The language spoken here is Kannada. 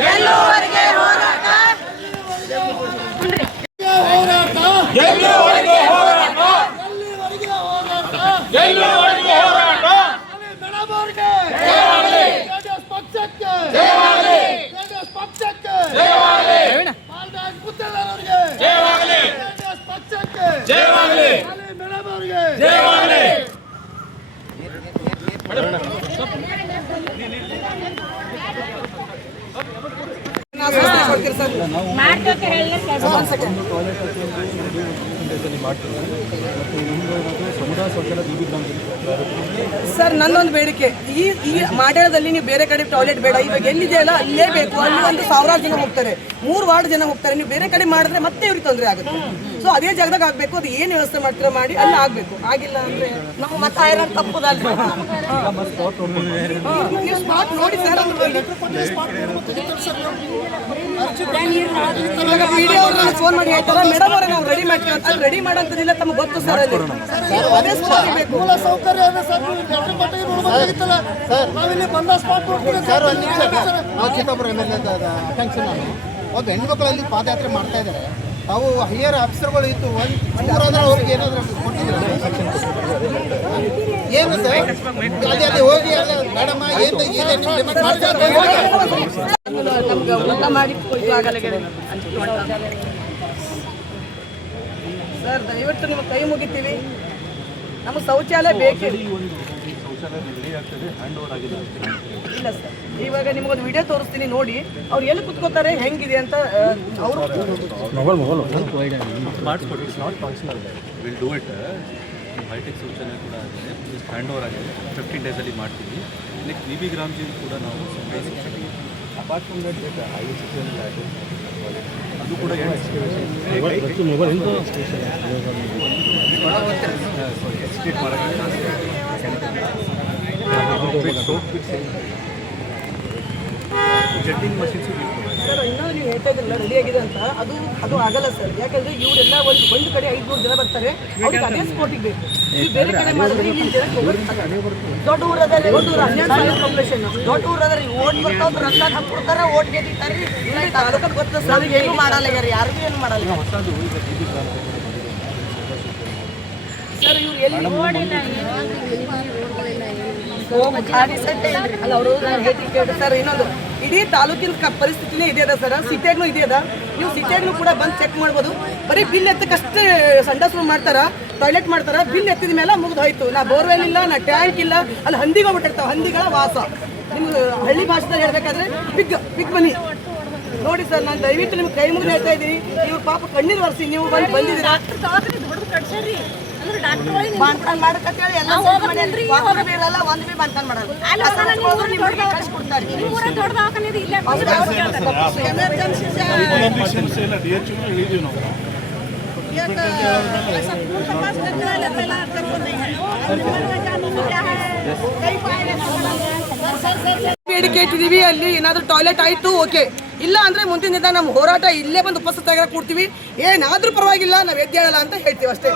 ಗೆಲ್ಲುವವರೆಗೆ ಹೋರಾಟ ಸರ್ ನನ್ನೊಂದು ಬೇಡಿಕೆ ಈ ಮಾಡ್ಯಾಳದಲ್ಲಿ ನೀವು ಬೇರೆ ಕಡೆ ಟಾಯ್ಲೆಟ್ ಬೇಡ, ಇವಾಗ ಎಲ್ಲಿದೆಯಲ್ಲ ಅಲ್ಲೇ ಬೇಕು. ಅಲ್ಲಿ ಒಂದು 1000 ಜನ ಹೋಗ್ತಾರೆ, 3 ವಾರ್ಡ್ ಜನ ಹೋಗ್ತಾರೆ. ನೀವು ಬೇರೆ ಕಡೆ ಮಾಡಿದ್ರೆ ಮತ್ತೆ ಇವ್ರಿಗೆ ತೊಂದರೆ ಆಗುತ್ತೆ. ಸೊ ಅದೇ ಜಾಗದಾಗ ಆಗ್ಬೇಕು. ಅದು ಏನು ವ್ಯವಸ್ಥೆ ಮಾಡ್ತೀರಾ ಮಾಡಿ ಅಲ್ಲಿ ಆಗ್ಬೇಕು. ಆಗಿಲ್ಲ ಅಂದ್ರೆ ನಾವು ಮತ್ತೆ ಐರನ್ ತಪ್ಪುದಲ್ಲ. ನೀವು ಸ್ಪಾಟ್ ನೋಡಿ ಸರ್. ಇವಾಗ ವಿಡಿಯೋ ಫೋನ್ ಮಾಡಿ ಹೇಳ್ತಾರ, ಮೇಡಮ್ ಅವರೇ ನಾವು ರೆಡಿ ಮಾಡ್ತೀವಿ ಅಂತ. ರೆಡಿ ಮಾಡೋಂಥದ್ದಿಲ್ಲ, ತಮ್ಗೆ ಗೊತ್ತು ಸರ್. ಅಲ್ಲಿ ಅದೇ ಸ್ಪಾಟ್ ಬೇಕು. ಒಬ್ಬ ಹೆಣ್ಮಕ್ಳಲ್ಲಿ ಪಾದಯಾತ್ರೆ ಮಾಡ್ತಾ ಇದ್ದಾರೆ. ಅವು ಹೈಯರ್ ಆಫೀಸರ್ಗಳು ಇದ್ದು ಒಂದ್ರಾದ್ರೆ ಅವ್ರಿಗೆ ಏನಾದ್ರು ಕೊಟ್ಟಿದ್ರು ಏನು ಸರ್? ಅಲ್ಲಿ ಹೋಗಿ ಮೇಡಮ್ ನಮ್ಗೆ ಊಟ ಮಾಡಿ ಸರ್ ದಯವಿಟ್ಟು ನಿಮ್ಮ ಕೈ ಮುಗಿತೀವಿ. ನಮಗೆ ಶೌಚಾಲಯ ಬೇಕೇ ಇಲ್ಲ ಸರ್. ಇವಾಗ ನಿಮಗೊಂದು ವಿಡಿಯೋ ತೋರಿಸ್ತೀನಿ ನೋಡಿ. ಅವ್ರು ಎಲ್ಲಿ ಕುತ್ಕೋತಾರೆ, ಹೆಂಗಿದೆ ಅಂತ ಅವರು ಹೈಟೆಕ್ ಶೌಚಾಲಯ ಕೂಡ ಆಗಿದೆ, ಹ್ಯಾಂಡ್ ಓವರ್ ಆಗಿದೆ. 15 ಡೇಸಲ್ಲಿ ಮಾಡ್ತೀವಿ. ನೆಕ್ಸ್ಟ್ ವಿ ಬಿ ಗ್ರಾಮ್ಜಿಂದ ಕೂಡ ನಾವು ಅಪಾರ್ಟ್ ಫ್ರಮ್ ದಟ್ ಅದು ಕೂಡ ಎಕ್ಸ್ಟ್ರೀಟ್ ಮಾಡೋಕ್ಕೆ ಜೆಟ್ಟಿಂಗ್ ಮಷಿನ್ಸು ಸರ್. ಇನ್ನೊಂದು ನೀವು ಹೇಳ್ತಾ ಇದ್ರಲ್ಲ ರೆಡಿ ಆಗಿದೆ ಅಂತ, ಅದು ಆಗಲ್ಲ ಸರ್. ಯಾಕಂದ್ರೆ ಇವರೆಲ್ಲ ಒಂದು ಕಡೆ 500 ಜನ ಬರ್ತಾರೆ, ಅವ್ರಿಗೆ ಅದೇ ಸ್ಪಾಟಿಗೆ ಬೇಕು. ನೀವು ಬೇರೆ ಕಡೆ ಮಾಡಿದ್ರೆ ಇಲ್ಲಿ ಜನಕ್ಕೆ ದೊಡ್ಡ ಊರದಲ್ಲಿ 12,000 ಪಾಪ್ಯುಲೇಷನ್. ದೊಡ್ಡ ಊರದಲ್ಲಿ ಓಟ್ ಬರ್ತಾವ್ರು ರಸ್ತೆ ಹಾಕ್ಬಿಡ್ತಾರೆ, ಓಟ್ ಗೆದ್ದಿರ್ತಾರೆ. ತಾಲೂಕಲ್ಲಿ ಗೊತ್ತ ಸರ್, ಏನು ಮಾಡಲ್ಲ, ಯಾರಿಗೂ ಏನು ಮಾಡಲ್ಲ ಸರ್. ಇವ್ರು ಎಲ್ಲಿ ಅಲ್ಲ ಅವರು ಸರ್. ಇನ್ನೊಂದು ಇಡೀ ತಾಲೂಕಿನ ಪರಿಸ್ಥಿತಿನೇ ಇದೆ ಅದ ಸರ್. ಸಿಟಿಯಾಗ್ನೂ ಇದೆ ಅದ. ನೀವು ಸಿಟಿಯಾಗ್ನೂ ಕೂಡ ಬಂದು ಚೆಕ್ ಮಾಡ್ಬೋದು. ಬರೀ ಬಿಲ್ ಎತ್ತಕ್ಕಷ್ಟೇ ಸಂಡಾಸ್ ಮಾಡ್ತಾರ, ಟಾಯ್ಲೆಟ್ ಮಾಡ್ತಾರ. ಬಿಲ್ ಎತ್ತಿದ ಮೇಲೆ ಮುಗಿದು ಹೋಯ್ತು. ನಾ ಬೋರ್ವೆಲ್ ಇಲ್ಲ, ನಾ ಟ್ಯಾಂಕ್ ಇಲ್ಲ. ಅಲ್ಲಿ ಹಂದಿಗೋಗ್ಬಿಟ್ಟಿರ್ತಾವೆ, ಹಂದಿಗಳ ವಾಸ. ನಿಮ್ಗೆ ಹಳ್ಳಿ ಭಾಷೆದಲ್ಲಿ ಹೇಳ್ಬೇಕಾದ್ರೆ ಬಿಗ್ ಬನ್ನಿ ನೋಡಿ ಸರ್. ನಾನು ದಯವಿಟ್ಟು ನಿಮ್ಗೆ ಕೈ ಮುಗಿದು ಹೇಳ್ತಾ ಇದ್ದೀನಿ. ನೀವು ಪಾಪ ಕಣ್ಣೀರು ಒರೆಸಿ ನೀವು ಬಂದಿದ್ದೀರಾ. ಬಾಣ್ತಾನ್ ಮಾಡಕತ್ತೇಳಿ ಎಲ್ಲ ಇರಲ್ಲ, ಒಂದು ಬಿ ಬಾಣ್ತಾನ್ ಮಾಡಲ್ಲ. ಬೇಡಿಕೆ ಇಟ್ಟಿದೀವಿ. ಅಲ್ಲಿ ಏನಾದ್ರೂ ಟಾಯ್ಲೆಟ್ ಆಯ್ತು ಓಕೆ, ಇಲ್ಲ ಅಂದ್ರೆ ಮುಂದಿನ ದಿನ ನಮ್ಮ ಹೋರಾಟ ಇಲ್ಲೇ ಬಂದು ಉಪಸ್ಥಿತ ಕೂಡ್ತೀವಿ. ಏನಾದ್ರೂ ಪರವಾಗಿಲ್ಲ, ನಾವು ಎದ್ದೇಳಲ್ಲ ಅಂತ ಹೇಳ್ತೀವಿ ಅಷ್ಟೇ.